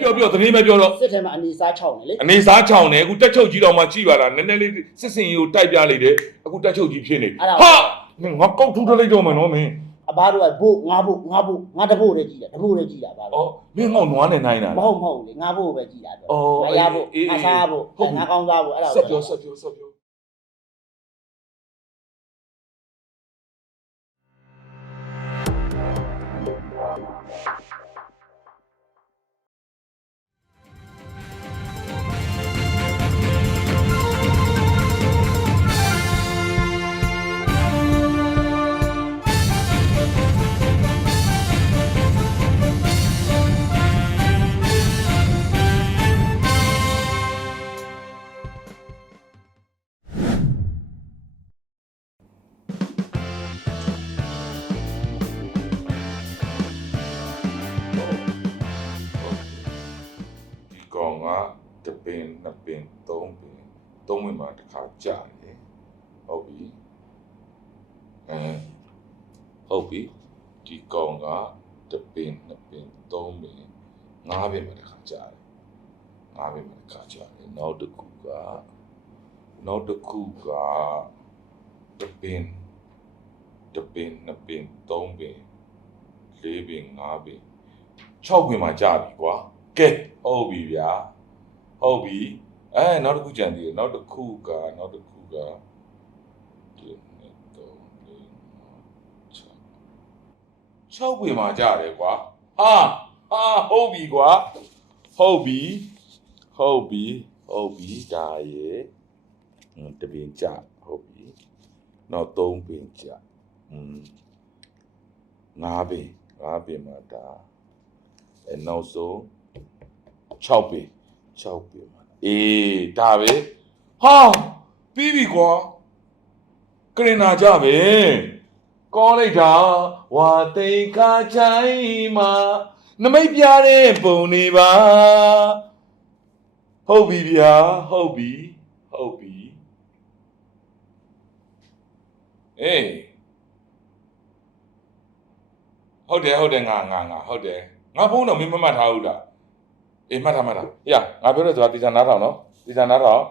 ပြောပြောသတင်းပဲပြောတော့စစ်ထဲမှာအနေစား6နေလေအနေစားချောင်းနေအခုတက်ချုပ်ကြီးတော်မှကြည်ပါလားနည်းနည်းလေးစစ်စင်ကြီးကိုတိုက်ပြလိုက်တယ်အခုတက်ချုပ်ကြီးဖြစ်နေဟာငါကောက်ထူးထလိုက်တော့မယ်နော်မင်းအဘတို့ကဘို့ငါဘို့ငါဘို့ငါတဘို့လေးကြည့်တာတဘို့လေးကြည့်တာပါဩမင်းငေါ့နွားနေနိုင်တာမဟုတ်မဟုတ်လေငါဘို့ပဲကြည့်တာတော့အော်ငါရဖို့အေးအေးငါစားဖို့ဟုတ်ပြီငါကောင်းစားဖို့အဲ့ဒါဆက်ပြောဆက်ပြောဆက်ပြော သုံးပင်မှာတစ်ခါကြာတယ်ဟုတ်ပြီအဲဟုတ်ပြီဒီကောင်ကတပင်နှစ်ပင်သုံးပင်ငါးပင်မှာတစ်ခါကြာတယ်ငါးပင်မှာတစ်ခါကြာတယ်နောက်တစ်ခုကနောက်တစ်ခုကတပင်တပင်နှစ်ပင်သုံးပင်လေးပင်ငါးပင်6ပင်မှာကြာပြီကွာကဲဟုတ်ပြီဗျာဟုတ်ပြီ အဲနောက်တစ်ခုကြံသေးတယ်နောက်တစ်ခုကနောက်တစ်ခုကဒီနှစ်သုံးလေးငါး6 6ပေမှာကြတယ်ကွာဟာဟာဟုတ်ပြီကွာဟုတ်ပြီဟုတ်ပြီဟုတ်ပြီဒါရေဟွန်းတပင်ကြဟုတ်ပြီနောက်3ပင်ကြอืม5ပင်5ပင်မှာဒါအဲနောက်ဆုံး6ပေ6ပေမှာ အေးဒါပဲဟာပြီးပြီကွာကရင်နာကြပဲကောင်းလိုက်တာဝါသိန်ခါချိုင်းမှာနမိတ်ပြတဲ့ပုံနေပါဟုတ်ပြီဗျာဟုတ်ပြီဟုတ်ပြီအေးဟုတ်တယ်ဟုတ်တယ်ငါငါငါဟုတ်တယ်ငါဖုန်းတော့မင်းမမှတ်ထားဘူးလား အေးမှတ်ထားမှတ်ထား။အေးငါပြောတဲ့ဆိုတာတေချာနားထောင်နော်။တေချာနားထောင်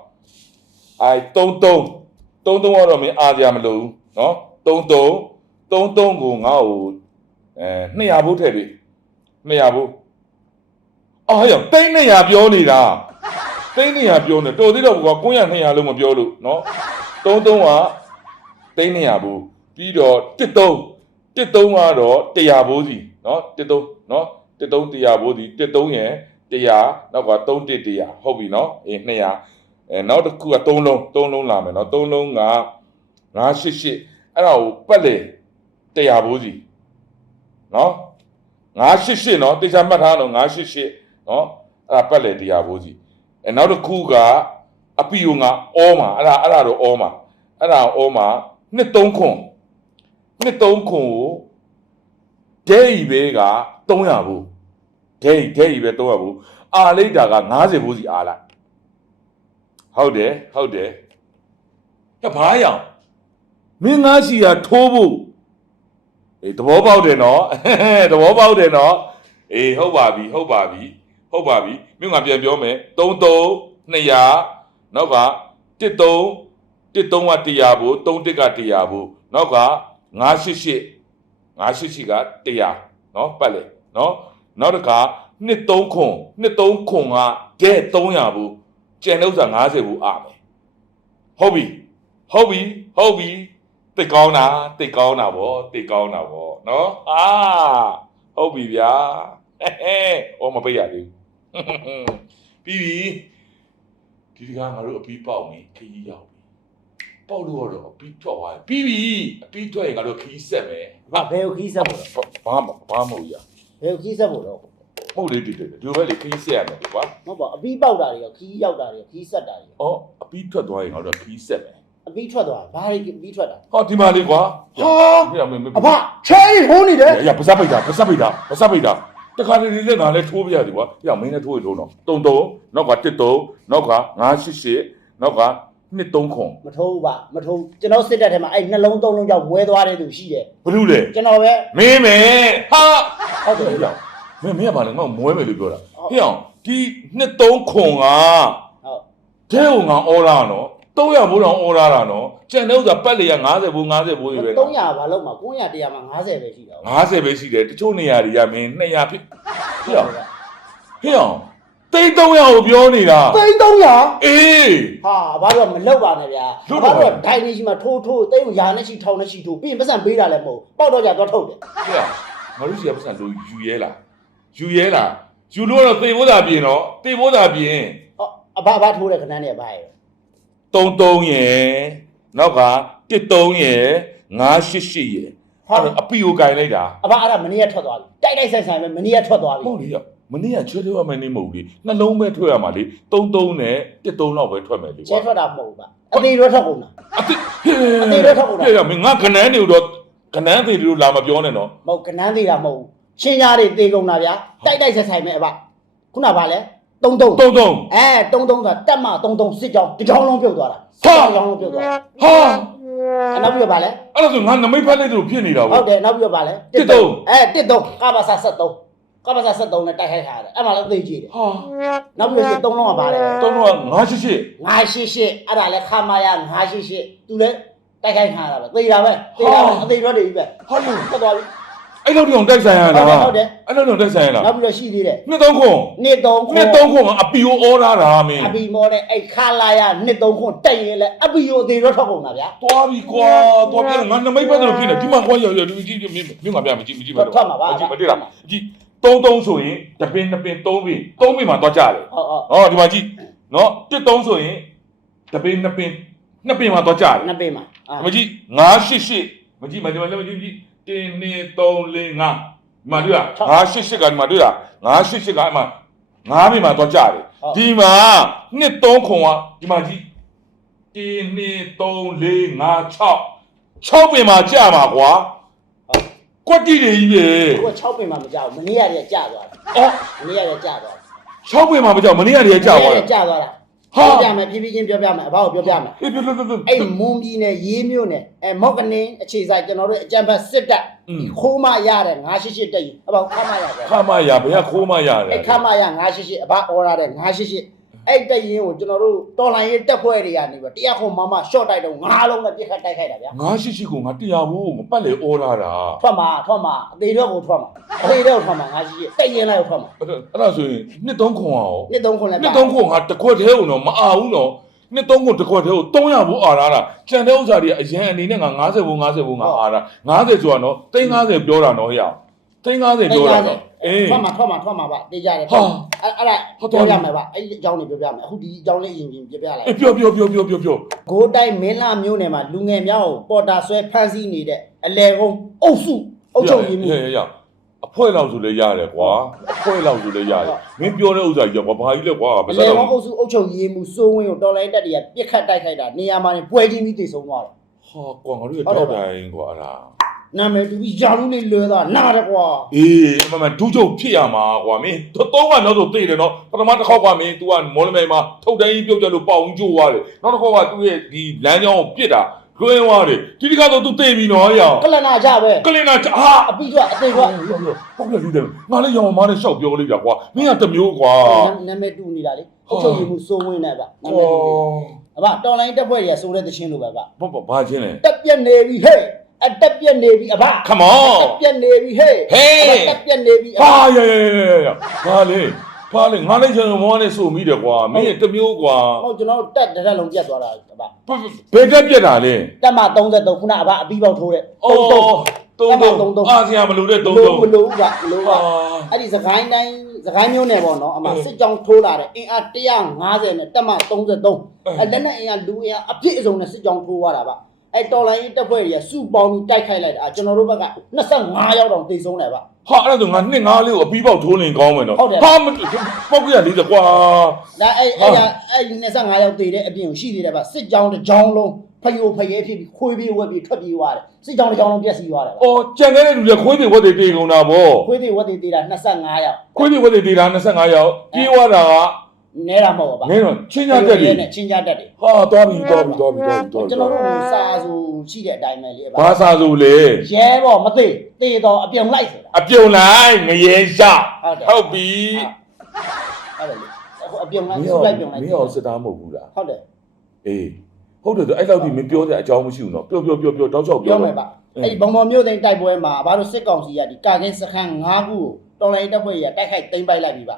။အိုင်33 33ကတော့မင်းအားကြမလို့ဘူးနော်။33 33ကိုငါ့ကိုအဲ200ဘုတ်ထည့်ပြီ။200ဘုတ်။အော်ဟဲ့ရောတိန်း200ပြောနေတာ။တိန်း200ပြောနေတော်သေးတော့ကွာကိုရ200လုံးမပြောလို့နော်။33ကတိန်း200ဘုတ်ပြီးတော့13 13ကတော့100ဘိုးစီနော်13နော်13 100ဘိုးစီ13ရဲ့ 100နောက်က3 1 100ဟုတ်ပြီနော်အေး200အဲနောက်တစ်ခုက3လုံး3လုံးလာမယ်နော်3လုံးက988အဲ့ဒါကိုပတ်လေ100ဘိုးစီနော်988နော်တေချာမှတ်ထားတော့988နော်အဲ့ဒါပတ်လေ100ဘိုးစီအဲနောက်တစ်ခုကအပီယုံကအောမှာအဲ့ဒါအဲ့ဒါတော့အောမှာအဲ့ဒါအောမှာနှစ်3ခွန်နှစ်3ခွန်ကိုဒဲဤဘေးက300ဘူး ဒဲဒဲကြီးပဲတော့ဘူးအာလိုက်တာက90ဘူးစီအာလိုက်ဟုတ်တယ်ဟုတ်တယ်ကဘာရောင်မင်းငါရှိရထိုးဖို့အေးသဘောပေါက်တယ်နော်သဘောပေါက်တယ်နော်အေးဟုတ်ပါပြီဟုတ်ပါပြီဟုတ်ပါပြီမင်းငါပြန်ပြောမယ်33 200နောက်က13 13က100ဘူး31က100ဘူးနောက်က988 988က100နော်ပတ်လေနော် နောက်တစ်ခါနှစ်3ခွန်နှစ်3ခွန်ကဒဲ300ဘူးကျန်တဲ့ဥစ္စာ90ဘူးအမယ်ဟုတ်ပြီဟုတ်ပြီဟုတ်ပြီတိတ်ကောင်းတာတိတ်ကောင်းတာဗောတိတ်ကောင်းတာဗောနော်အာဟုတ်ပြီဗျာဟဲ့ဟဲ့အော်မပိတ်ရသေးဘူးပြီးပြီဒီတကားငါတို့အပြီးပေါက်ပြီခရီးရောက်ပြီပေါက်လို့တော့အပြီးထွက်သွားပြီပြီးပြီအပြီးထွက်ရင်ငါတို့ခရီးဆက်မယ်ဘာဘယ်ကိုခီးဆက်ဖို့လဲဘာမှဘာမှမဟုတ်ရ ဘယ်ကိုခီးဆက်ဖို့လဲဟုတ်လေတူတူဒီဘက်လေခရီးဆက်ရမယ်ကွာမဟုတ်ပါအပီးပေါက်တာတွေရောခီးရောက်တာတွေရောခီးဆက်တာတွေရော။အော်အပြီးထွက်သွားရင်ငါတို့ခီးဆက်မယ်အပီးထွက်သွားဘာတွေအပီးထွက်တာ။ဟောဒီမှာလေးကွာဟာ။ဟဲ့မင်းမင်းအဘချဲဟိုးနေတယ်ရပါစပ်ပိတ်တာပါစပ်ပိတ်တာပါစပ်ပိတ်တာတခါတလေလည်းငါလည်းထိုးပြရသည်ကွာ။ဟဲ့မင်းလည်းထိုးရထိုးတော့။တုံတုံနောက်ကတစ်တုံနောက်က988နောက်က နှစ်သုံးခွန်မထိုးပါမထိုးကျွန်တော်စစ်တပ်ထဲမှာအဲ့နှလုံးသုံးလုံးကြောင့်မွဲသွားတဲ့သူရှိတယ်ဘလို့လဲကျွန်တော်ပဲမင်းမယ်ဟာဟုတ်တယ်ဟဲ့မင်းမင်းကဘာလဲငါ့ကိုမွဲမယ်လို့ပြောတာဟုတ်ဟဲ့အောင်ဒီနှစ်သုံးခွန်ကဟုတ်တဲကိုငါအော်လာနော်300ဘိုးတော်အော်လာတာနော်ကျန်တဲ့ဥစ္စာပတ်လေက90ဘိုး90ဘိုးတွေပဲ300ဘာလို့မှာ900တရားမှာ90ပဲရှိတာဟုတ်50ပဲရှိတယ်တချို့နေရာတွေကမင်း200ဖြစ်ဟေ့အောင်ဟေ့အောင် တိတ်300ကိုပြောနေတာသိန်း300အေး ဟာဘာလို့မလောက်ပါနဲ့ဗျာလုတ်တော့ဘာလို့ဒိုင်နေရှိမှာထိုးထိုးသိန်းရာနဲ့ရှိထောင်နဲ့ရှိထိုးပြီးရင်ပတ်စံပေးတာလည်းမဟုတ်ပေါက်တော့ကြတော့ထုတ်တယ်ဟေ့အောင်ငါတို့စီကပတ်စံလို့ယူရဲလားယူရဲလားယူလို့တော့သေဖို့သာပြင်တော့သေဖို့သာပြင်ဟောအဘအဘထိုးတဲ့ခဏနဲ့ဘာရဲ့33ရယ်နောက်က13ရယ်988ရယ်ဟာအပီကိုကင်လိုက်တာအဘအဲ့ဒါမနေ့ကထွက်သွားပြီတိုက်တိုက်ဆိုင်ဆိုင်ပဲမနေ့ကထွက်သွားပြီဟုတ်လေရ မနေ့ကချွဲထွေးရမယ်နေမဟုတ်လေနှလုံးပဲထွက်ရမှာလေ33နဲ့13လောက်ပဲထွက်မယ်လေချဲထွက်တာမဟုတ်ဘူးဗျအသေးရွက်ထွက်ကုန်တာအတိအသေးတော့ထုတ်ကုန်တာဟဲ့ရမင်းငါကနန်းတွေတော့ကနန်းတွေတို့လာမပြောနဲ့နော်မဟုတ်ကနန်းသေးတာမဟုတ်ဘူးချင်းကြားတွေသေကုန်တာဗျာတိုက်တိုက်ဆိုင်ဆိုင်ပဲအဘခုနကဘာလဲ33 33အဲ33ဆိုတာတက်မ33စစ်ကြောင်းတစ်ကြောင်းလုံးပြုတ်သွားတာဟာတစ်ကြောင်းလုံးပြုတ်သွားတာဟာအဲနောက်ပြီးတော့ဗာလဲအဲ့ဒါဆိုငါနမိတ်ဖက်လေးတို့ဖြစ်နေတာဟုပေါ့တ်တယ်နောက်ပြီးတော့ဗာလဲတစ်တုံးအဲတစ်တုံးကဘာသာ73 ကဘာသာ73နဲ့တိုက်ခိုက်ထားတယ်အဲ့မှာလည်းသိကြည့်တယ်ဟာနောက်ပြီးတော့3လုံးကဗာလဲတော့တော့988 988အဲ့ဒါလည်းခမာရ988သူလည်းတိုက်ခိုက်ထားတာပဲသိတာပဲသိတာပဲအသေးရွက်တွေကြီးပဲဟာလို့ထွက်သွားပြီအဲ့လောက်တောင်တိုက်ဆိုင်ရတာဟုတ်တယ်အဲ့လောက်တောင်တိုက်ဆိုင်ရတာနောက်ပြီးတော့ရှိသေးတယ်နှစ်သုံးခွန်နှစ်3ခွနှစ်သုံးခွန်ကအပီကိုအော်လာတာမင်းအပီမောတဲ့အဲ့ခလာရနှစ်3ခွတိုက်ရင်လည်းအပီကိုအသေးရွက်ထွက်ကုန်တာဗျာသွားပြီကွာသွားပြန်ငါနမိတ်ဖက်တို့ဖြစ်နေဒီမှာကွာရရဒီကြည့်မင်းမင်းငါပြမကြည့်မကြည့်မလို့ထွက်မှာပါကြည့်မတည့်လားကြည့် 33ဆိုရင်တပင်တပင်3ပင်3ပင်မှာသွားကြတယ်ဟုတ်ဟုတ်ဟောဒီမှာကြည့်နော်13ဆိုရင်တပင်နှစ်ပင်နှစ်ပင်မှာတော့ကြားတယ်နှစ်ပေးမှာအာမကြည့်988မကြည့်မကြည့်မကြည့်မကြည့်ကြည့်တင်းနေ3 4 5ဒီမှာတွေ့လား988ကဒီမှာတွေ့လား988ကဒီမှာ9ပင်မှာတော့ကြားတယ်ဒီမှာနှစ်3ခွန်ကဒီမှာကြည့်တင်းနေ3 4 5 6 6ပင်မှာကြာမှာကွာ ကွက်တီတွေကြီးပဲကိုက6ပင်မှာမကြောက်ဘူးမနေ့ကတည်းကကြာသွားတယ်အော်မနေ့ကတည်းကကြာသွားတယ်6ပင်မှာမကြောက်မနေ့ကတည်းကကြာသွားတယ်ကြာသွားတာဟာ ပြောပြမယ်ဖြည်းဖြည်းချင်းပြောပြမယ်အဘောက်ပြောပြမယ်အေးပြပြပြပြ အဲ့မွန်ပြည်နယ်ရေးမြို့နယ်အဲမော့ကနင်းအခြေဆိုင်ကျွန်တော်တို့အကြံဖတ်စစ်တပ်อืม ခိုးမရတဲ့988တက်ယူအဘောက်ခမရတယ် ခမရဘယ်ကခိုးမရတယ် အဲ့ခမရ988အဘအော်ရတဲ့988 အဲ့တက်ရင်ကိုကျွန်တော်တို့တော်လိုင်းရေးတက်ဖွဲ့တွေကနေပြီးတရားခုံမမရှော့တိုက်တော့ငါးလုံးနဲ့ပြစ်ခတ်တိုက်ခိုက်တာဗျာငါရှိရှိကိုငါတရားဘူးမပတ်လေဩလာတာထွက်မှာထွက်မှာအသေးတော့ကိုထွက်မှာအသေးတော့ထွက်မှာ988တက်ရင်လိုက်ကိုထွက်မှာအဲ့ဒါအဲ့ဒါဆိုရင်နှစ်သုံးခွန်အောင်နှစ်သုံးခွန်းလည်းနှစ်သုံးခွန်ငါတစ်ခွက်သေးအောင်တော့မအားဘူးနော်နှစ်သုံးခွန်တစ်ခွက်သေးကို300ဘူးအားလာတာကျန်တဲ့ဥစ္စာတွေကအရင်အနေနဲ့ငါ90ဘူး90ဘူးငါအားတာ90ဆိုတာနော်350ပြောတာနော်ဟဲ့အောင် 350ပြောတာနော်အေး ထွက်မှာထွက်မှာထွက်မှာပါတေးကြတယ်ဟာအဲ့အဲ့ဒါဟုတ်တယ် ပြောရမယ်ဗျအဲ့ဒီအကြောင်းလေးပြောပြမယ်အခုဒီအကြောင်းလေးအရင်ချင်းပြပြလိုက် အေးပြောပြောပြောပြောပြောပြောဂိုးတိုင်းမင်းလာမျိုးနယ်မှာလူငယ်များကိုပေါ်တာဆွဲဖမ်းဆီးနေတဲ့အလဲကုန်းအုပ်စုအုပ်ချုပ်ရေးမှု ရရရအဖွဲလောက်ဆိုလဲရတယ်ကွာအဖွဲလောက်ဆိုလဲရတယ်မင်းပြောတဲ့ဥစ္စာကြီးကဘာကြီးလဲကွာမအစလဲတော့ကုန်းအုပ်စုအုပ်ချုပ်ရေးမှုစိုးဝင်းကိုတော်လိုင်းတက်တွေကပြစ်ခတ်တိုက်ခိုက်တာနေရာမှာနေပွဲချင်းပြီးတည်ဆုံးသွားတယ် ဟာကွာငါတို့ရတော့တိုင်းကွာအဲ့ဒါ နာမည်တူပြီးယာလူလေးလွဲသွားနားတယ်ကွာအေးအမမဒူးချုပ်ဖြစ်ရမှာကွာမင်းတော့တော့ကတော့ဆိုသိတယ်နော်ပထမတစ်ခေါက်ကမင်း तू ကမော်လမြိုင်မှာထုတ်တိုင်းကြီးပြုတ်ကြလို့ပေါအောင်ကျိုးသွားတယ်နောက်တစ်ခေါက်ကသူ့ရဲ့ဒီလမ်းကြောင်းကိုပြစ်တာလွှဲသွားတယ်ဒီတစ်ခါတော့ तू သိပြီနော်ရောင်ကလနာကြပဲကလင်နာဟာအပြီးတော့အသေးကဟုတ်တယ်ဒီတယ်ငါလည်းရောင်မားနဲ့ရှောက်ပြောလိုက်တာကွာမင်းကတစ်မျိုးကွာနာမည်တူနေတာလေအုပ်ချုပ်ရေးမှုစိုးဝင်းနဲ့ဗျနာမည်တူနေအော်အဘတော်လိုင်းတက်ဖွဲ့တွေကစိုးတဲ့တခြင်းလိုပဲဗျဘာဘာဘာချင်းလဲတက်ပြက်နေပြီဟဲ့ အတက်ပြက်နေပြီအဘ Come on တက်ပြက်နေပြီဟဲ့ Hey တက်ပြက်နေပြီအဘဟာရရရရဘာလဲဘာလဲငါလည်းကျွန်တော်မောနဲ့ဆိုမိတယ်ကွာမင်းတစ်မျိုးကွာဟုတ်ကျွန်တော်တို့တက်တစ်ရက်လုံးပြတ်သွားတာအဘဘယ်တက်ပြက်တာလဲတက်မ33ခုနအဘအပြီးပေါက်ထိုးတဲ့အော်33 တုံးတုံးအာဆီယံမလို့တဲ့တုံးလို့တုံး မလို့ပါမလို့ပါအာ အဲ့ဒီစကိုင်းတိုင်းစကိုင်းမျိုးနယ်ပေါ့နော်အမစစ်ကြောင်းထိုးလာတဲ့အင်အား150နဲ့တက်မ33အဲ့လက်နဲ့အင်အားလူအင်အားအပြည့်အစုံနဲ့စစ်ကြောင်းထိုးသွားတာဗျ အဲ့တော်လိုင်းတက်ဖွဲ့တွေကစုပေါင်းပြီးတိုက်ခိုက်လိုက်တာကျွန်တော်တို့ဘက်က25ရောက်တော့တိတ်ဆုံးတယ်ဗျဟာအဲ့ဒါဆိုငါနှစ်ငါးလေးကိုအပြီးပေါက်ထိုးနေကောင်းမယ်နော်ဟုတ်တယ်ဟာမပောက်ရ40ကွာဒါအဲ့အဲ့ရအဲ့25ရောက်တည်တဲ့အပြင်ကိုရှိသေးတယ်ဗျစစ်ကြောင်းတစ်ကြောင်းလုံးဖယိုဖယဲဖြစ်ပြီးခွေးပြေးဝက်ပြီးထွက်ပြေးသွားတယ်စစ်ကြောင်းတစ်ကြောင်းလုံးပြက်စီးသွားတယ်ဗျအော်ကြံခဲ့တဲ့လူတွေခွေးတွေဝက်တွေတေကုန်တာဗောခွေးပြေးဝက်တည်တည်တာ25ရောက်ခွေးတွေဝက်တွေတေတာ25ရောက်ပြေးသွားတာက နဲတာမဟုတ်ပါနင်းတော့ချင်းကြတက်တယ်နဲ့ချင်းကြတက်တယ်ဟာသွားပြီသွားပြီသွားပြီသွားပြီသွားပြီကျွန်တော်တို့ဟိုစာဆိုရှိတဲ့အတိုင်းပဲလေအဘာသာဆိုလေရဲဘောမသိသေးတော့အပြုံလိုက်ဆိုတာအပြုံလိုက်ငရဲရဟုတ်တယ်ဟုတ်ပြီအဲအဲ့ဒါလေအခုအပြုံလိုက်မင်းစုရောလိုက်ပြုံလိုက်မင်းရောစစ်သားမဟုတ်ဘူးလားဟုတ်တယ်အေးဟုတ်တယ်ဆိုအဲ့လောက်ဒီမင်းပြောတဲ့အကြောင်းမရှိဘူးနော်ပြောပြောပြောပြောတောက်ချောက်ပြောပြောမယ်ပါအဲ့ဒီဘုံဘုံမြို့သိမ်းတိုက်ပွဲမှာဘာလို့စစ်ကောင်စီကဒီကာကင်းစခန်း၅ခုကိုတော်လိုင်းတပ်ဖွဲ့ကြီးကတိုက်ခိုက်သိမ်းပိုက်လိုက်ပြီပါ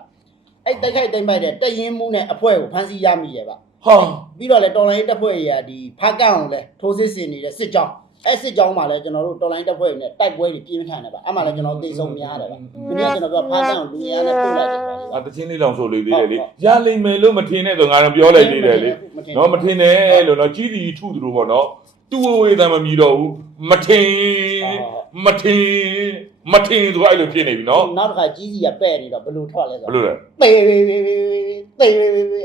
အဲ့တိုက်ခိုက်သိမ်းပိုက်တဲ့တရင်မှုနဲ့အဖွဲ့ကိုဖမ်းဆီးရမိတယ်ပါဟာပြီးတော့လေတော်လိုင်းတပ်ဖွဲ့ကြီးကဒီဖားကန့်အောင်လဲထိုးစစ်ဆင်နေတဲ့စစ်ကြောင်းအဲ့စစ်ကြောင်းမှာလည်းကျွန်တော်တို့တော်လိုင်းတပ်ဖွဲ့ကြီးနဲ့တိုက်ပွဲတွေပြင်းထန်တယ်ပါအဲ့မှာလည်းကျွန်တော်သိဆုံးများတယ်ပါဒီနေ့ကျွန်တော်ပြောဖားကန့်အောင်လူများနဲ့ပို့လိုက်တယ်ပါအတချင်းလေးလောင်ဆိုလေးသေးတယ်လေရလိမ့်မယ်လို့မထင်နဲ့ဆိုငါတော့ပြောလိုက်သေးတယ်လေနော်မထင်နဲ့လို့နော်ကြီးတီထုသူတို့ပေါ့နော် တူဝေးတယ်မမြည်တော့ဘူးမထင်မထင်မထင်ဆိုအဲ့လိုဖြစ်နေပြီနော်နောက်တစ်ခါကြီးစီကပဲ့နေတော့ဘယ်လိုထွက်လဲဆိုဘယ်လိုလဲသေသေသေ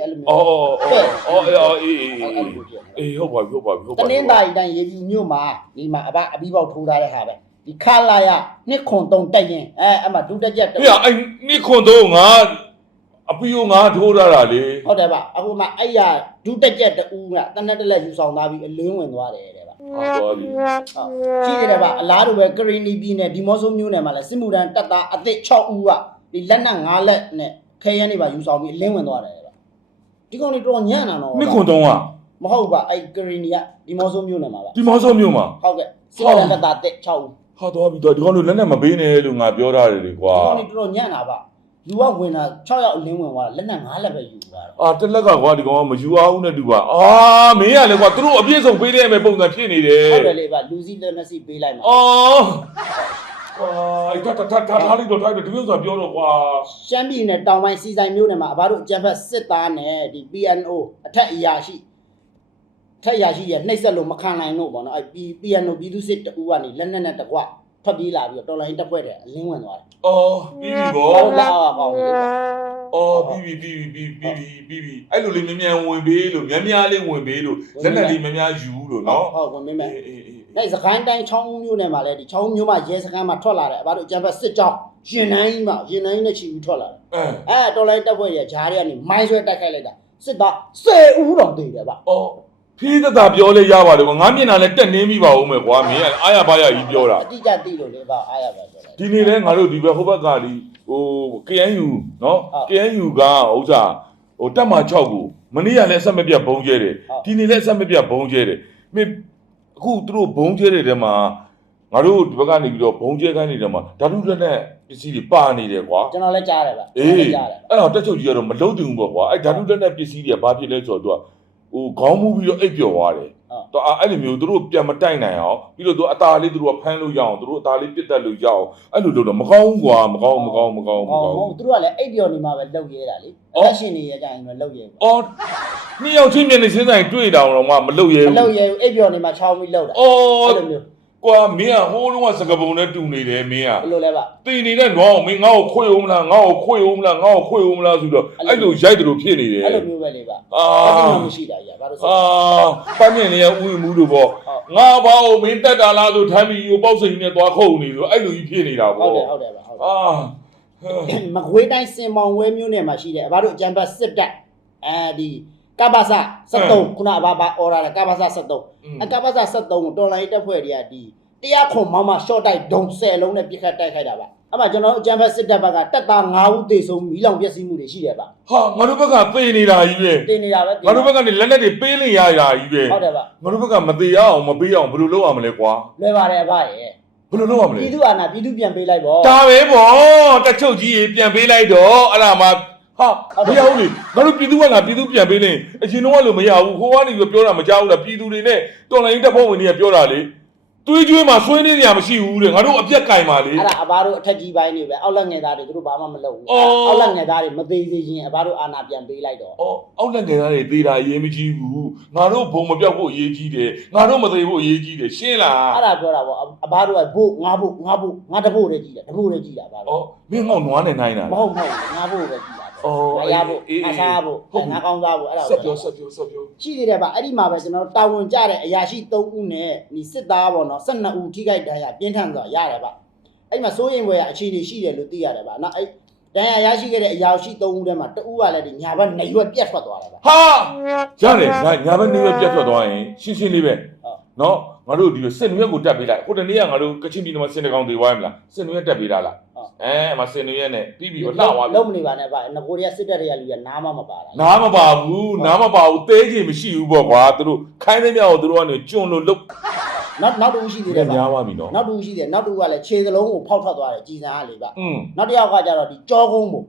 အဲ့လိုမျိုးအော်အော်အော်အော်အေးအေးအဲ့လိုမျိုးဖြစ်နေအေးဟုတ်ပါပြီဟုတ်ပါပြီဟုတ်တပါပြီနင်္သာရီတိုင်းရေပြည်မြို့မှာဒီမှာအဘအပြီးပေါက်ထိုးထားတဲ့ဟာပဲဒီခလာရနှစ်ခွန်တုံတက်ရင်အဲအဲ့မှာဒုတက်ချက်ဟေ့အဲ့နိခွန်တော့ငါ အပီယိုငါထိုးထားတာလေဟုတ်တယ်ဗျအခုမှအဲ့ရဒုတက်ချက်တူကတနက်တလက်ယူဆောင်သားပြီးအလင်းဝင်သွားတယ်တဲ့ဗျဟာသွားပြီဟုတ်ရှိတယ်ဗျအလားတူပဲကရင်နီပြည်နယ်ဒီမော့ဆိုမြို့နယ်မှာလည်းစစ်မှုထမ်းတပ်သားအသစ်6ဦးကဒီလက်နက်5လက်နဲ့ခဲရန်တွေပါယူဆောင်ပြီးအလင်းဝင်သွားတယ်ဗျဒီကောင်တွေတော်ညံ့တာတော့နိခွန်တော့ကမဟုတ်ပါအဲ့ကရင်နီကဒီမော့ဆိုမြို့နယ်မှာပါဒီမောင်စောမြို့မှာဟုတ်ကဲ့စစ်မှုထမ်းတပ်သားအသစ်6ဦးဟာသွားပြီတော့ဒီကောင်တို့လက်နဲ့မပေးနဲ့လို့ငါပြောထားတယ်လေကွာဒီကောင်တွေတော်တော်ညံ့တာပါ လူကဝင်တာ6ယောက်အလင်းဝင်သွားတာလက်နက်5လက်ပဲယူသွားတာအာတက်လက်ကကွာဒီကောင်ကမယူအောင်နဲ့တူပါအာမင်းရလေကွာသူတို့အပြည့်စုံပေးတဲ့မယ်ပုံစံဖြစ်နေတယ်ဟုတ်တယ်လေဗျလူစီလက်နက်စီပေးလိုက်မှာအော်ကွာအဲ့တတတတထားလိုက်တော့ထားတယ်ဒီမျိုးဆိုပြောတော့ကွာရှမ်းပြည်နယ်တောင်ပိုင်းစီဆိုင်မြို့နယ်မှာအဘတို့အကြံဖက်စစ်သားနဲ့ဒီ PNO အထက်အရာရှိအထက်အရာရှိရနှိပ်စက်လို့မခံနိုင်လို့ပေါ့နော်အဲ့ PNO ပြည်သူစစ်တူကနေလက်နက်နဲ့တကွ ထွက်ပြေးလာပြီးတော့တော်လိုင်းတက်ဖွဲ့တယ်အလင်းဝင်သွားတယ်အော်ပြီးပြီဗောဘာလို့လာအောင်ကောင်းလဲအော်ပြီးပြီပြီးပြီပြီးပြီပြီးပြီအဲ့လိုလေးမြန်မြန်ဝင်ပေးလို့မြန်မြန်လေးဝင်ပေးလို့လက်နဲ့လေးမြန်မြန်ယူလို့နော်ဟုတ်ဝင်မင်းမယ်အေးအေးအေးအဲ့စကိုင်းတိုင်းချောင်းဦးမြို့နယ်မှာလည်းဒီချောင်းဦးမြို့မှာရဲစခန်းမှာထွက်လာတယ်အဘတို့အကြံဖက်စစ်ကြောင်းရင်နှိုင်းမှာရင်နှိုင်းနဲ့ချီပြီးထွက်လာတယ်အဲအဲတော်လိုင်းတက်ဖွဲ့ရဂျားတွေကနေမိုင်းဆွဲတိုက်ခိုက်လိုက်တာစစ်သား10ဦးတော့တည်တယ်ဗျအော် ဖီးသက်သာပြောလဲရပါလေကွာငါမျက်နှာလဲတက်နေမိပါဦးမယ်ကွာမင်းကအားရပါရကြီးပြောတာအတိအကျသိလို့လေဗျအားရပါဆိုတော့ဒီနေ့လဲငါတို့ဒီဘက်ဟိုဘက်ကဒီဟို KNU နော်ဟုတ် KNU ကဥစ္စာဟိုတက်မှာ6ကိုမနေ့ကလည်းအဆက်မပြတ်ဘုံကျဲတယ်ဟုတ်ဒီနေ့လည်းအဆက်မပြတ်ဘုံကျဲတယ်မင်းအခုသူတို့ဘုံကျဲတဲ့တဲမှာငါတို့ဒီဘက်ကနေပြီးတော့ဘုံကျဲခိုင်းနေတဲ့မှာဓာတုလက်နဲ့ပစ္စည်းတွေပါနေတယ်ကွာကျွန်တော်လည်းကြားတယ်ဗျအေးကြားတယ်အဲ့တော့တက်ချုပ်ကြီးကတော့မလုံးတင်ဘူးပေါ့ကွာအဲ့ဓာတုလက်နဲ့ပစ္စည်းတွေကဘာဖြစ်လဲဆိုတော့သူက ဟိုခေါင်းမူပြီးတော့အိပ်ပျော်သွားတယ်ဟုတ်တော့အဲ့လိုမျိုးသူတို့ပြန်မတိုက်နိုင်အောင်ပြီးတော့သူအသားလေးသူတို့ကဖမ်းလို့ရအောင်သူတို့အသားလေးပြစ်တက်လို့ရအောင်အဲ့လိုလုပ်တော့မကောင်းဘူးကွာမကောင်းမကောင်းမကောင်းမဟောကောင်းဟုတ်သူတို့ကလည်းအိပ်ပျော်နေမှာပဲလှုပ်ရဲတာလေအော်အသက်ရှင်နေရကြရင်ပဲလှုပ်ရဲဘူးအော်နှစ်ယောက်ချင်းမြင်နေစင်းဆိုင်တွေ့တာတော့မှမလုပ်ရဲမလှုပ်ဘူးရဲဘူးအိပ်ပျော်နေမှာချောင်းပြီးလှုပ်တာအော်အဲ့လိုမျိုး ကွာမင်းကဟိုးလုံးကစကပုံနဲ့တူနေတယ်မင်းကဘယ်လိုလဲဗျတည်နေတဲ့နွားကိုမင်းငါ့ကိုခွေဦးမလားငါ့ကိုခွေဦးမလားငါ့ကိုခွေဦးမလားဆိုတော့အဲ့လိုရိုက်တယ်လို့ဖြစ်နေတယ်အဲ့လိုမျိုးပဲလေဗျအာအဲ့ဒီမှမရှိတာကြီးဘာလို့ဆိုအာပန်းမြင်နေရဥယျမှုလို့ပေါ့ငါဘာကိုမင်းတက်တာလားဆိုထမ်းပြီးဟိုပေါက်စိန်နဲ့သွားခုတ်နေဆိုအဲ့လိုကြီးဖြစ်နေတာဟုပေါ့တ်တယ်ဟုတ်တယ်ဗျဟုတ်တယ်အာမကွေးတိုင်းစင်မောင်ဝဲမြို့နယ်မှာရှိတယ်ဘာလို့အကြံဖတ်စစ်တပ်အဲဒီ ကပ္ပစ73ခုနအဘဘာအော်ရာကပ္ပစ73အကပ္ပစ73ကိုတော်လိုင်းတက်ဖွဲ့တွေကဒီတရားခွန်မောင်းမှာ short တိုက်ဒုံ10လုံးနဲ့ပြစ်ခတ်တိုက်ခိုက်တာပါအဲ့မှာကျွန်တော်တို့အကြံဖတ်စစ်တပ်ဘက်ကတက်သား9ဦးသေဆုံးမီးလောင်ပျက်စီးမှုတွေရှိတယ်ဗျဟာငါတို့ဘက်ကသေနေတာကြီးပဲတင်နေတာပဲငါတို့ဘက်ကနေလက်နဲ့တွေပေးလင်ရတာကြီးပဲဟုတ်တယ်ဗျငါတို့ဘက်ကမသေးအောင်မပေးအောင်ဘယ်လိုလုပ်ရမလဲကွာလွယ်ပါတယ်ဗျရဲ့ဘယ်လိုလုပ်ရမလဲပြည်သူအာဏာပြည်သူပြန်ပေးလိုက်ပေါ့ဒါပဲပေါ့တက်ချုပ်ကြီးရေပြန်ပေးလိုက်တော့အဲ့ဒါမှ ဟာမရဘူးလေငါတို့ပြည်သူကလာပြည်သူပြန်ပေးလင်အရင်တော့လို့မရဘူးဟိုကနေပြီးပြောတာမကြောက်ဘူးလားပြည်သူတွေနဲ့တော်လိုင်းတပ်ဖွဲ့ဝင်တွေကပြောတာလေသွေးကြွေးမှာဆွေးနေကြမရှိဘူးတဲ့ငါတို့အပြက်ကင်ပါလေအဲ့ဒါအဘတို့အထက်ကြီးပိုင်းတွေပဲအောက်လက်ငယ်သားတွေသူတို့ဘာမှမလုပ်ဘူးအော်အောက်လက်ငယ်သားတွေမသေးသေးရင်အဘတို့အာဏာပြန်ပေးလိုက်တော့အော်အောက်လက်ငယ်သားတွေသေးတာအရေးမကြီးဘူးငါတို့ဘုံမပြောက်ဖို့အရေးကြီးတယ်ငါတို့မသေးဖို့အရေးကြီးတယ်ရှင်းလားအဲ့ဒါပြောတာပေါ့အဘတို့ကဘို့ငါဘို့ငါဘို့ငါတဘို့လေးကြည့်တာတဘို့လေးကြည့်တာဘာလို့အော်မင်းငေါ့နွားနေနိုင်တာမဟုတ်မဟုတ်ငါဘို့ပဲကြည့်တာ အော်ငါရဖို့အေးအေးငါစားဖို့ဟုတ်ပြီငါကောင်းစားဖို့အဲ့ဒါဆက်ပြောဆက်ပြောဆက်ပြောရှိသေးတယ်ဗျအဲ့ဒီမှာပဲကျွန်တော်တို့တာဝန်ကြတဲ့အရာရှိ3ဦးနဲ့ဒီစစ်သားပေါ့နော်12ဦးထိခိုက်ဒဏ်ရာပြင်းထန်စွာရတယ်ဗျအဲ့ဒီမှာစိုးရင်ဘွယ်ကအခြေအနေရှိတယ်လို့သိရတယ်ဗျနော်အဲ့ဒဏ်ရာရရှိခဲ့တဲ့အရာရှိ3ဦးထဲမှာတဦးကလည်းဒီညာဘက်နေရွက်ပြတ်ထွက်သွားတာဗျဟာရတယ်ငါညာဘက်နေပဲပြတ်ထွက်သွားရင်ရှင်းရှင်းလေးပဲဟုတ်နော် ငါတို့ဒီလိုစင်နွဲကိုတက်ပေးလိုက်ဟိုတနေ့ကငါတို့ကချင်ပြည်နယ်မှာစင်တကောင်တွေဝိုင်းမလားစင်နွဲတက်ပေးတာလားအဲအမစင်နွဲနဲ့ပြီးပြီးလှသွားပြီလုံးမနေပါနဲ့ဗျငကိုရီးယားစစ်တပ်တွေကလူကနားမမပါတာနားမပါဘူးနားမပါဘူးသေးကြီးမရှိဘူးပေါ့ကွာသူတို့ခိုင်းသမျှကိုသူတို့ကနေကျွန်းလို့လုတ်နောက်နောက်တူရှိသေးတယ်ဗျများပါပြီနော်နောက်တူရှိတယ်နောက်တူကလည်းခြေစလုံးကိုဖောက်ထွက်သွားတယ်ကြည်စံအားလေဗျอืมနောက်တစ်ယောက်ကကျတော့ဒီကြောကုန်းပုံ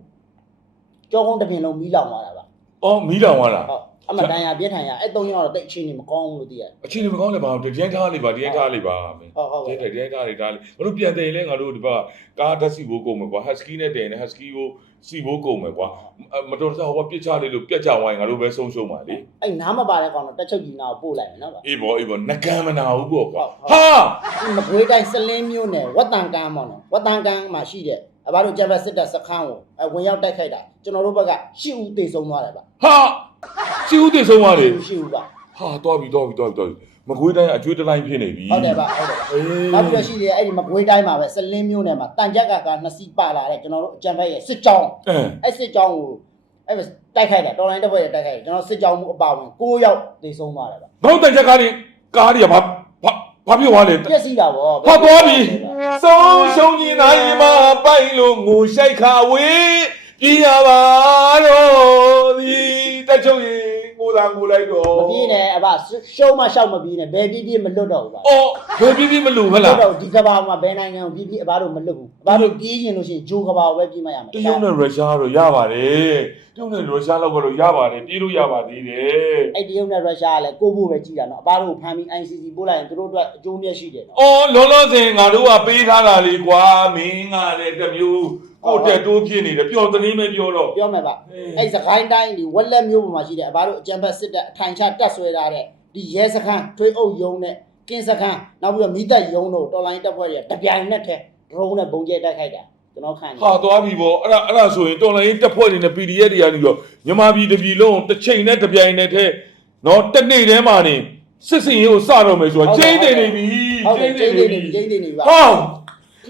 ကြောကုန်းတစ်ပြင်လုံးမီးလောင်သွားတာဗျအော်မီးတောင်သွားလားဟုတ် အမတန်ရပြည့်ထန်ရအဲ့သုံးယောက်ကတော့တိတ်အချင်းနေမကောင်းဘူးလို့သိရတယ် အချိန်မကောင်းလည်းပါဘူးတရားထားလိုက်ပါတရားထားလိုက်ပါမင်းဟုတ်ဟုတ်တဲကဲ့တဲတဲထားလိုက်ထားလိုက်ငါတို့ပြန်တယ်လဲငါတို့ဒီဘက်ကကားဓာတ်စီဖို့ကုန်မယ်ကွာဟတ်စကီနဲ့တယ်နဲ့ဟတ်စကီကိုစီဖို့ကုန်မယ်ကွာမတော်တဆဟိုကပြစ်ချလိုက်လို့ပြက်ကြဝိုင်းငါတို့ပဲဆုံးရှုံးပါလေအဲ့နားမပါတဲ့ကောင်တော့တက်ချုပ်ကြီးနာကိုပို့လိုက်မယ်နော်ဗျအေးဘောအေးဘောနကံမနာဘူးပေါ့ကွာဟုတ်ဟာဒီမကွေးတိုင်းစလင်းမျိုးနယ်ဝတ်တန်ကန်းမောင်နော်ဝတ်တန်ကန်းမှာရှိတယ်အဘတို့ဂျပန်စစ်တပ်စခန်းကိုအဝင်ရောက်တိုက်ခိုက်တာကျွန်တော်တို့ဘက်ကရှစ်ဦးတေဆုံးသွားတယ်ဗျ ဟာ စီဦးတည်ဆုံးပါလေရှစ်ဦးပါဟာတော့ပြီတော့ပြီတော့ပြီတော့ပြီမကွေးတိုင်းအကျွေးတလိုင်းဖြစ်နေပြီဟုတ်တယ်ဗျဟုတ်တယ်အေးနောက်ပြီးတော့ရှိသေးတယ်အဲ့ဒီမကွေးတိုင်းမှာပဲစလင်းမျိုးနယ်မှာတန်ကြက်ကကနှစ်စီးပါလာတဲ့ကျွန်တော်တို့အကြံဖက်ရဲ့စစ်ကြောင်းအဲအဲ့စစ်ကြောင်းကိုအဲ့တိုက်ခိုက်တာတော်လိုင်းတစ်ဖွဲ့ရဲ့တိုက်ခိုက်တယ်ကျွန်တော်စစ်ကြောင်းမှုအပါဝင်9ယောက်တေဆုံးသွားတယ်ဗျဘောက်တန်ချက်ကားတွေကားတွေကဘာဘာဘာပြောသွားလဲပြက်စီးတာဗောဟာသွားပြီဆုံးရှုံးခြင်းနိုင်မှာပိုင်လို့ငိုရှိုက်ခါဝေးပြရပါတော့ဒီတက်ချုပ်ရင် ကိုသာငိုလိုက်တော့မပြေးနဲ့အဘရှုံးမရှောက်မပြေးနဲ့ဘယ်ပြေးပြေးမလွတ်တော့ဘူးဗျအော်ဘယ်ပြီးပြီးမလို့ဟဲ့လွလားတ်တော့ဒီကဘာမှာဘယ်နိုင်ငံကိုပြေးပြေးအဘတို့မလွတ်ဘူးအဘတို့ပြေးရင်လို့ရှိရင်ဂျိုးကဘာကိုပဲပြေးမှရမယ်တရုတ်နဲ့ရုရှားတော့ရပါတယ်တရုတ်နဲ့ရုရှားလောက်ကတော့ရပါတယ်ပြေးလို့ရပါသေးတယ်အဲ့တရုတ်နဲ့ရုရှားကလည်းကိုဖို့ပဲကြည်တာနော်အဘတို့ကိုဖမ်းပြီး ICC ပို့လိုက်ရင်သူတို့အတွက်အကျိုးမြတ်ရှိတယ်နော်အော်လောလောဆယ်ငါတို့ကပေးထားတာလေကွာမင်းကလည်းတစ်မျိုး ကိုတက်တိုးဖြစ်နေတယ်ပျော်သတင်းပဲပြောတော့ ပြောမယ်ဗျအဲ့စကိုင်းတိုင်းဒီဝက်လက်မျိုးပေါ်မှာရှိတယ်အဘတို့အကြံဖက်စစ်တပ်အထိုင်ချတက်ဆွဲထားတဲ့ဒီရဲစခန်းထွေးအုပ်ယုံနဲ့ကင်းစခန်းနောက်ပြီးတော့မိသက်ယုံတို့တော်လိုင်းတပ်ဖွဲ့တွေကတပြိုင်နက်တည်းဒရုန်းနဲ့ပုံကျဲတိုက်ခိုက်တာကျွန်တော်ခံတယ် ဟာသွားပြီဗောအဲ့ဒါအဲ့ဒါဆိုရင်တော်လိုင်းတက်ဖွဲ့နေနဲ့ PDF တွေကနေပြီးတော့မြန်မာပြည်တစ်ပြည်လုံးတစ်ချိန်နဲ့တစ်ပြိုင်နဲ့တည်းနော်တစ်နေ့တည်းမှာနေစစ်စင်ရေးကိုစတော့မယ်ဆိုတော့ချိန်နေနေပြီဟုတ်တယ်ချိန်ကျနေင်းနေနေပြီပြီကျင်းနေပြီပါဟာ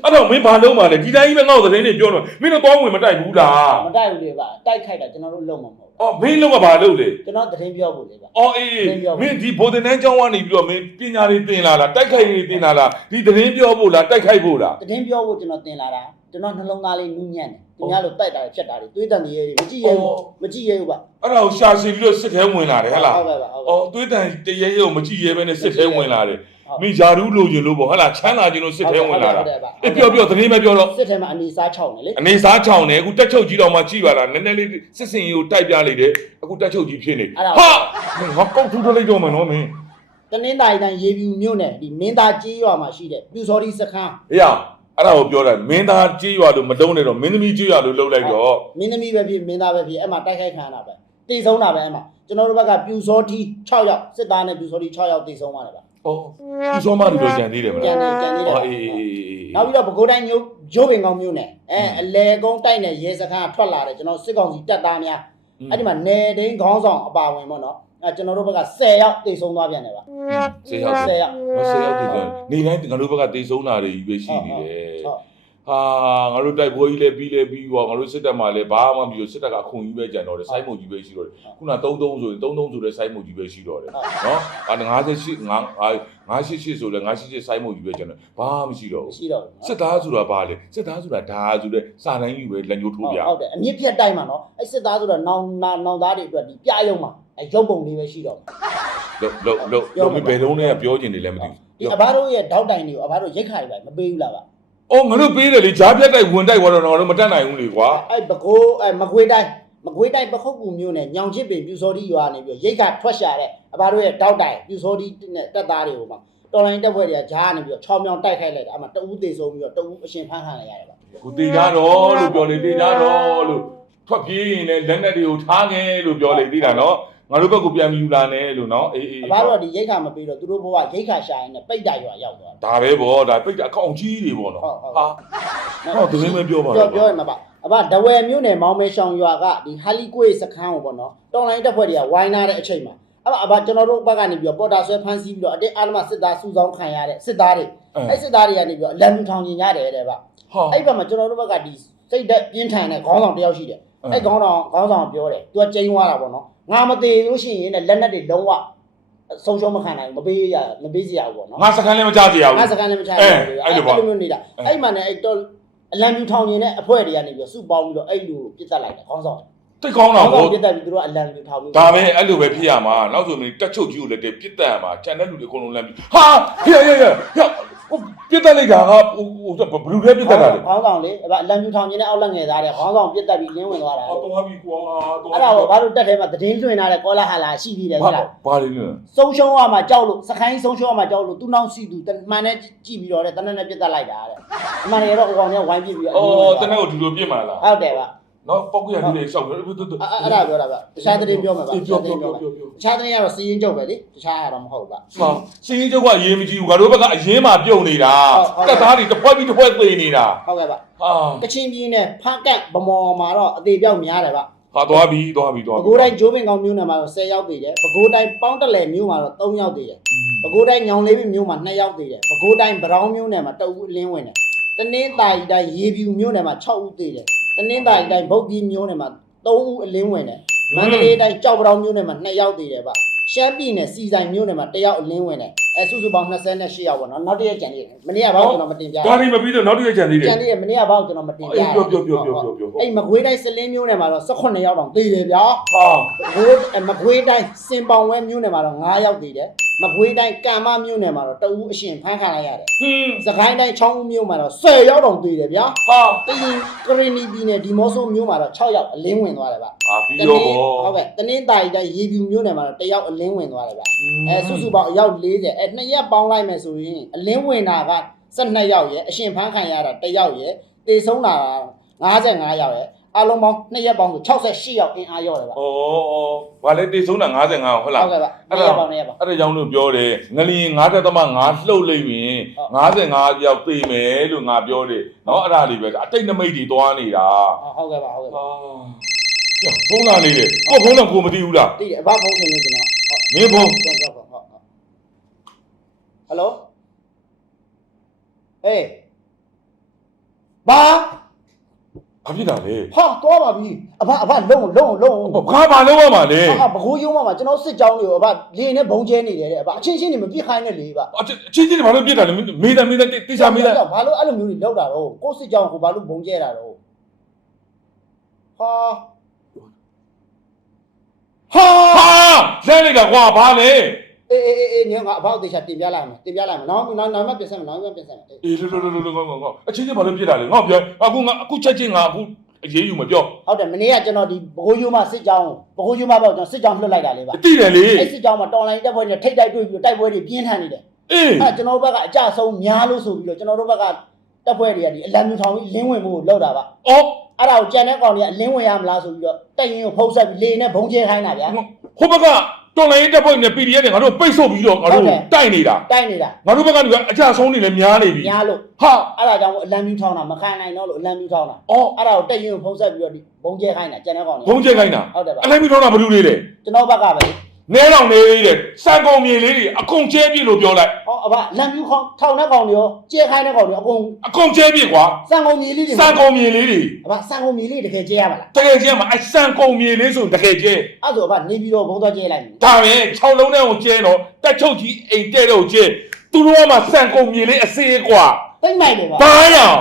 အဲ့တော့မင်းဘာလုံးပါလဲဒီတိုင်းကြီးပဲငေါ့သတင်းတွေပြောတော့မင်းတို့တောင်းဝင်မတိုက်ဘူးလားမတိုက်ဘူးလေပါတိုက်ခိုက်တာကျွန်တော်တို့လုံမှာမဟုတ်ဘူးအော်မင်းလုံးကဘာလုပ်လဲကျွန်တော်သတင်းပြောဖို့လေပါအော်အေးအေးမင်းဒီဗိုလ်တင်တန်းကျောင်းကနေပြီးတော့မင်းပညာတွေသင်လာလားတိုက်ခိုက်ရေးသင်လာလားဒီသတင်းပြောဖို့လားတိုက်ခိုက်ဖို့လားသတင်းပြောဖို့ကျွန်တော်တင်လာတာကျွန်တော်နှလုံးသားလေးနူးညံ့တယ်သူများလိုတိုက်တာဖြတ်တာတွေတွေးတန်တွေတွေမကြည့်ရဘူးမကြည့်ရဘူးပါအဲ့ဒါကိုရှာစီပြီးတော့စစ်ထဲဝင်လာတယ်ဟဲ့လားဟုတ်ကဲ့ပါဟုတ်ကဲ့အော်သွေးတန်တရေရေကိုမကြည့်ရဲပဲနဲ့စစ်ထဲဝင်လာတယ်ဟုတ် မင်းယာရူးလိုချင်လို့ပေါ့ဟဲ့လားချမ်းသာခြင်းလို့စစ်ထဲဝင်လာတာဟုတ်တယ်ပါအေးပြောပြောသတင်းပဲပြောတော့စစ်ထဲမှာအနေစား6နေလေအနေစားချောင်းနေအခုတက်ချုပ်ကြီးတော်မှကြည့်ပါလားနည်းနည်းလေးစစ်စင်ကြီးကိုတိုက်ပြလိုက်တယ်အခုတက်ချုပ်ကြီးဖြစ်နေဟာမင်းငါကောက်ထူးထလိုက်တော့မယ်နော်မင်းတနင်္သာရီတိုင်းရေပြူမြို့နယ်ဒီမင်းသားကြီးရွာမှာရှိတဲ့ပြူစော်ဒီစခန်းအေးရအဲ့ဒါကိုပြောတာမင်းသားကြီးရွာလို့မတုံးနဲ့တော့မင်းသမီးကြီးရွာလို့လှုပ်လိုက်တော့မင်းသမီးပဲဖြစ်မင်းသားပဲဖြစ်အဲ့မှာတိုက်ခိုက်ခံရတာပဲတေဆုံးတာပဲအဲ့မှာကျွန်တော်တို့ဘက်ကပြူစော်ဒီ6ယောက်စစ်သားနဲ့ပြူစော်ဒီ6ယောက်တေဆုံးသွားတယ်ဗျ အော်ဒီစောမတို့တော့ကြံသေးတယ်မလားကြံနေကြံနေတယ်အော်ဗျအေးအေးအေးအေးနောက်ပြီးတော့ပဲခူးတိုင်းမျိုးဂျိုးပင်ကောင်းမျိုးနယ်အဲအလဲကုန်းတိုက်နယ်ရဲစခန်းကထွက်လာတယ်ကျွန်တော်စစ်ကောင်စီတပ်သားများအဲ့ဒီမှာနေတိန်ခေါင်းဆောင်အပါဝင်ပေါ့နော်အဲကျွန်တော်တို့ဘက်က10ယောက်တေဆုံးသွားပြန်တယ်ဗျဆေးရောက်10ယောက် မဆေးရောက်တည်တယ်နေတိုင်းငါတို့ဘက်ကတေဆုံးတာတွေကြီးပဲရှိနေတယ်ဟုတ် ဟာငါတို့တိုက်ပွဲကြီးလဲပြီးလဲပြီးသွားငါတို့စစ်တပ်မှာလဲဘာမှမပြီးစစ်တပ်ကအခွန်ကြီးပဲကြံတော့တယ်စိုင်းမုံကြီးပဲရှိတော့တယ်ခုန33ဆိုရင်33ဆိုတဲ့စိုင်းမုံကြီးပဲရှိတော့တယ်နော်အာ58 58ဆိုလဲ58စိုင်းမုံကြီးပဲကြံတယ်ဘာမှမရှိတော့ဘူးရှိတော့ဘူးနော်စစ်သားဆိုတာဘာလဲစစ်သားဆိုတာဒါဆိုတဲ့စာတိုင်းကြီးပဲလက်ညှိုးထိုးပြဟုတ်တယ်အမြင့်ဖြတ်တိုက်မှာနော်အဲ့စစ်သားဆိုတော့နောင်နာနောင်သားတွေအတွက်ဒီပြရုံမှာအဲရုပ်ပုံလေးပဲရှိတော့မှာလို့လို့လို့လို့မဘယ်လုံးနဲ့ပြောကျင်နေလဲမသိဒီဘူးအဘတို့ရဲ့တောက်တိုင်တွေကိုအဘတို့ရိတ်ခါတွေပဲမပေးဘူးလားဗျ အော်ငါတို့ပေးတယ်လေဂျားပြတ်တိုက်ဝင်တိုက်သွားတော့ငါတို့မတက်နိုင်ဘူးလေကွာအဲ့ဘကိုးအဲမကွေးတိုင်းမကွေးတိုင်းပခုတ်ကူမျိုးနဲ့ညောင်ချစ်ပင်ပြူစောတိရွာနေပြီးရိတ်ခါထွက်ရှာတဲ့အဘတို့ရဲ့တောက်တိုင်ပြူစောတိနဲ့တက်သားတွေကိုမှတော်လိုင်းတက်ဖွဲ့တွေကဂျားနေပြီးတော့6မြောင်တိုက်ခိုက်လိုက်တာအမှတအူးသေးဆုံးပြီးတော့တအူးအရှင်ဖမ်းခံလိုက်ရတယ်ဗျကိုတေကြတော့လို့ပြောလေတေကြတော့လို့ထွက်ပြေးရင်လည်းလက်နက်တွေကိုထားငယ်လို့ပြောလေသိတာနော် ငါတို့ဘက်ကပြန်ယူလာနေလို့နော်အေးအေးအဘတို့ကဒီရိတ်ခါမပေးတော့သူတို့ဘဝရိတ်ခါရှာရင်လည်းပိတ်တာရွာရောက်သွားတယ်ဒါပဲဗောဒါပိတ်တာအကောင့်ကြီးတွေဗောနော်ဟုတ်ဟုတ်ဟာဟောသတင်းမပြောပါပြောဘူးပြောရမှာပါအဘဒဝယ်မျိုးနယ်မောင်မဲရှောင်ရွာကဒီဟာလီကွေစခန်းကိုပေါ့နော်တော်လိုင်းတက်ဖွဲ့တွေကဝိုင်းနာတဲ့အချိန်မှာအဘအဘကျွန်တော်တို့ဘက်ကနေပြီးတော့ပေါ်တာဆွဲဖမ်းဆီးပြီးတော့အတင်းအားလုံးစစ်သားစုဆောင်းခံရတဲ့စစ်သားတွေအဲ့စစ်သားတွေကနေပြီးတော့အလံထောင်ကျင်ရတယ်တဲ့ဗျဟာအဲ့ဘက်မှာကျွန်တော်တို့ဘက်ကဒီစိတ်သက်ပြင်းထန်တဲ့ခေါင်းဆောင်တယောက်ရှိတယ် အဲ့ခေါင်းဆောင်ခေါင်းဆောင်ပြောတယ်သူကကျင်းသွားတာပေါ့နော်ငါမသေးလို့ရှိရင်လည်းလက်နက်တွေလုံးဝဆုံးရှုံးမခံနိုင်ဘူးမပေးရမပေးစီရဘူးပေါ့နော်ငါစကန်လည်းမကြကြရဘူးငါစကန်လည်းမချရအဲဘူးအဲ့လိုပေါ့လိုမျိုးနေတာအဲ့မှလည်းအဲ့တော့အလံပြူထောင်နေတဲ့အဖွဲ့တွေကနေပြီးစုပေါင်းပြီးတော့အဲ့လိုပြစ်တက်လိုက်တာခေါင်းဆောင်တိတ်ကောင်းတာခေါင်းဗောဆောင်ပြစ်တက်ပြီးသူတို့ကအလံပြူထောင်ပြီးဒါပဲအဲ့လိုပဲဖြစ်ရမှာနောက်ဆိုရင်တက်ချုပ်ကြီးကိုလည်းတက်ပြစ်တက်ရမှာခြံတဲ့လူတွေအကုန်လုံးလမ်းပြီးဟာဟေ့ဟေ့ဟေ့ဟေ့ ဟိုပြစ်တက်လိုက်တာကဟိုဟိုဘလူးတွေပြစ်တက်တာလေခေါင်းဆောင်လေအဲ့ဒါအလံပြူထောင်နေတဲ့အောက်လက်ငယ်သားတွေခေါင်းဆောင်ပြစ်တက်ပြီးလင်းဝင်သွားတာဟောတော့ပြီကွာတော့အဲ့ဒါကိုဘာလို့တက်ထဲမှာသတင်းလွှင့်ထားတဲ့ကောလာဟာလာရှိသေးတယ်ဘာဟုတ်လားဘာလဲလဲဆုံးရှုံးရမှာကြောက်လို့စခိုင်းဆုံးရှုံးရမှာကြောက်လို့သူ့နောက်စီသူတမှန်နဲ့ကြည့်ပြီးတော့တဲ့တနက်နဲ့ပြစ်တက်လိုက်တာတဲ့အမှန်တကယ်တော့အကောင်နဲ့ဝိုင်းပြစ်ပြီးတော့အော်တနေ့ကိုဒီလိုပြစ်မှာလားဟုတ်တယ်ဗျ နော်ပောက်ကြရဒီလေရှောက်တယ်အဲ့အဲ့ဒါပြောတာဗျတခြားသတင်းပြောမှာဗျတခြားပြောသတင်းပြောပြောပြောမှာပြောတခြားသတင်းကတော့စီးရင်ကျုပ်ပဲလေတခြားကတော့မဟုတ်ဗျဟောစင်းကြီးချုပ်ကအရေးမကြီးဘူးငါတို့ဘက်ကအရေးမှပြုတ်နေတာဟုတ်ဟုတ်တက်သားတွေတစ်ဖွဲ့ပြီးတစ်ဖွဲ့သေနေတာဟုတ်ကဲ့ဗျဟာကချင်ပြည်နယ်ဖားကန့်ဗမော်မှာတော့အသေးပြောက်များတယ်ဗျဟာသွားပြီသွားပြီသွားပဲပြီခူးတိုင်းဂျိုးပင်ကောင်မြို့နယ်မှာတော့10ယောက်သေးတယ်ပဲခူးတိုင်းပေါင်းတလဲမြို့မှာတော့3ယောက်သေးတယ်ပဲခူးတိုင်းညောင်လေးပင်မြို့မှာ2ယောက်သေးတယ်ပဲခူးတိုင်းဗရောင်းမြို့နယ်မှာ2ဦးအလင်းဝင်တယ်တနင်္သာရီတိုင်းရေပြူမြို့နယ်မှာ6ဦးသေးတယ် တနင်္သာရီတိုင်းဗုတ်ကြီးမြို့နယ်မှာ3ဦးအလင်းဝင်တယ်မန္တလေးတိုင်းကြောက်ပတောင်မြို့နယ်မှာ2ယောက်သေးတယ်ဗျရှမ်းပြည်နယ်စီဆိုင်မြို့နယ်မှာ1ယောက်အလင်းဝင်တယ်အဲစုစုပေါင်း28ယောက်ပေါ့နော်နောက်တစ်ရက်ကြံသေးတယ်မနေ့ကဘာလို့ကျွန်တော်မတင်ပြဒါတွေမပြီးတော့နောက်တစ်ရက်ကြံသေးတယ်ကြံသေးတယ်မနေ့ကဘာလို့ကျွန်တော်မတင်ပြအေးပြောပြောပြောပြောပြောပြောအဲ့မကွေးတိုင်းစလင်းမြို့နယ်မှာတော့18ယောက်တောင်သေးတယ်ဗျာဟာဘိုးမကွေးတိုင်းစင်ပောင်ဝဲမြို့နယ်မှာတော့9ယောက်တည်တယ် မကွေးတိုင်းကံမမြို့နယ်မှာတော့တဦးအရှင်ဖမ်းခံလိုက်ရတယ်ဟင်းစကိုင်းတိုင်းချောင်းဦးမြို့မှာတော့10ယောက်တောင်တည်တယ်ဗျာဟာတရင်ကရီနီပြည်နယ်ဒီမော့ဆိုမြို့မှာတော့6ယောက်အလင်းဝင်သွားတယ်ဗျအာပြီးတော့ဗောဟုတ်ကဲ့တနင်္သာရီတိုင်းရေပြူမြို့နယ်မှာတော့1ယောက်အလင်းဝင်သွားတယ်ဗျအဲစုစုပေါင်းအယောက်40အဲ2ရက်ပေါင်းလိုက်မယ်ဆိုရင်အလင်းဝင်တာက12ယောက်ရယ်အရှင်ဖမ်းခံရတာ1ယောက်ရယ်တေဆုံးတာ55ယောက်ရယ် အားလုံးပေါင်းနှစ်ရက်ပေါင်းဆို68ရောက်အင်အားရောက်တယ်ဗျ။ဩဩဘာလဲတိတ်ဆုံးတာ55ဟုတ်လား။ဟုတ်ကဲ့ဗျ။နှစ်ရက်ပေါင်းနှစ်ရက်ပေါင်း။အဲ့ဒါကြောင့်လို့ပြောတယ်ငလျင်9တက်သမ9လှုပ်လိမ့်ရင်55ရောက်ပြေးမယ်လို့ငါပြောတယ်။နော်အဲ့ဒါလေးပဲအတိတ်နမိတ်တွေတွားနေတာ။ဟုတ်ကဲ့ဗျဟုတ်ကဲ့ဗျ။ဟုတ်ဖုန်းလာနေတယ်။ကိုဖုန်းတော့ကိုမသိဘူးလား။သိတယ်။ဘာဖုန်းဆိုလို့ကျွန်တော်။မင်းဖုန်း။ဟုတ်ကဲ့ဗျဟုတ်။ဟယ်လို။အေးဘာ ဘာဖြစ်တာလဲဟာတော့ပါပြီအဘအဘလုံးလုံးလုံးဘာဘာလုပ်ရမှာလဲဟာဘကိုးရုံးမှာမှာကျွန်တော်စစ်ကြောင်းတွေကိုအဘလေနဲ့ဘုံကျဲနေတယ်တဲ့အဘအချင်းချင်းတွေမပြစ်ခိုင်းနဲ့လေအဘအချင်းချင်းဘာလို့ပြစ်တာလဲမေးတယ်မေးတယ်တိကျမေးတယ်ဘာလို့အဲ့လိုမျိုးတွေလောက်တာတော့ကိုယ်စစ်ကြောင်းကိုဘာလို့ဘုံကျဲတာတော့ဟာဟာဟာလဲလိုက်တာကွာဘာလဲ အေးအေးအေးအေးညငါအဘောက်တေချာတင်ပြလိုက်မယ်တင်ပြလိုက်မယ်နောက်နောက်နောက်မှပြင်ဆက်မယ်နောက်မှပြင်ဆက်မယ်အေးအေးလောလောလောလောငေါငေါအချင်းချင်းဘာလို့ပြစ်တာလဲငေါပြောအခုငါအခုချက်ချင်းငါအခုအရေးယူမပြောဟုတ်တယ်မနေ့ကကျွန်တော်ဒီဘကိုးယူမစစ်ကြောင်းဘကိုးယူမပေါ့ကျွန်တော်စစ်ကြောင်းလွှတ်လိုက်တာလေပါတိတယ်လေအဲ့စစ်ကြောင်းမှာတော်လိုင်းတက်ပွဲတွေထိတ်တိုက်တွေ့ပြီးတော့တိုက်ပွဲတွေပြင်းထန်နေတယ်အေးအဲ့ကျွန်တော်တို့ဘက်ကအကြဆုံးများလို့ဆိုပြီးတော့ကျွန်တော်တို့ဘက်ကတက်ပွဲတွေကဒီအလံမြူထောင်ပြီးလင်းဝင်မှုကိုလောက်တာပါအော်အဲ့ဒါကိုကြံတဲ့ကောင်တွေကအလင်းဝင်ရမလားဆိုပြီးတော့တက်ရင်ကိုဖုံးဆက်ပြီးလေနဲ့ဘုံကျဲခိုင်းတာဗျာဟိုဘက်က တော်လိုင်းတက်ဖွဲ့နေ PDF တွေငါတို့ပိတ်ဆို့ပြီးတော့ငါတို့တိုက်နေတာတိုက်နေတာငါတို့ဘက်ကနေကအကြဆုံးနေလည်းများနေပြီများလို့ဟာအဲ့ဒါကြောင့်အလံမြူထောင်တာမခံနိုင်တော့လို့အလံမြူထောင်တာအော်အဲ့ဒါကိုတက်ရင်ကိုဖုံးဆက်ပြီးတော့ဒီဘုံကျဲခိုင်းတာကြံတဲ့ကောင်တွေဘုံကျဲခိုင်းတာဟုတ်တယ်ပါအလိုက်ပြီးတော့တာဘလူတွေလေကျွန်တော်ဘက်ကပဲ နဲတော်နေလေးတဲ့စံကုန်မြေလေးတွေအကုန်ကျဲပြစ်လို့ပြောလိုက်ဟောအဘလံမြူခေါထောင်တဲ့ကောင်တွေရောကျဲခိုင်းတဲ့ကောင်တွေအကုန်အကုန်ကျဲပြစ်ကွာစံကုန်မြေလေးတွေစံကုန်မြေလေးတွေအဘစံကုန်မြေလေးတကယ်ကျဲရပါလားတကယ်ကျဲမှာအစံကုန်မြေလေးဆိုတကယ်ကျဲအဲ့ဆိုအဘနေပြီးတော့ဘုံသွားကျဲလိုက်မယ်ဒါပဲ6လုံးနဲ့ကိုကျဲတော့တက်ချုပ်ကြီးအိမ်တဲ့တော့ကျဲသူတို့ကမှစံကုန်မြေလေးအစေးကွာတိတ်မိုက်တယ်ပါဘာရအောင်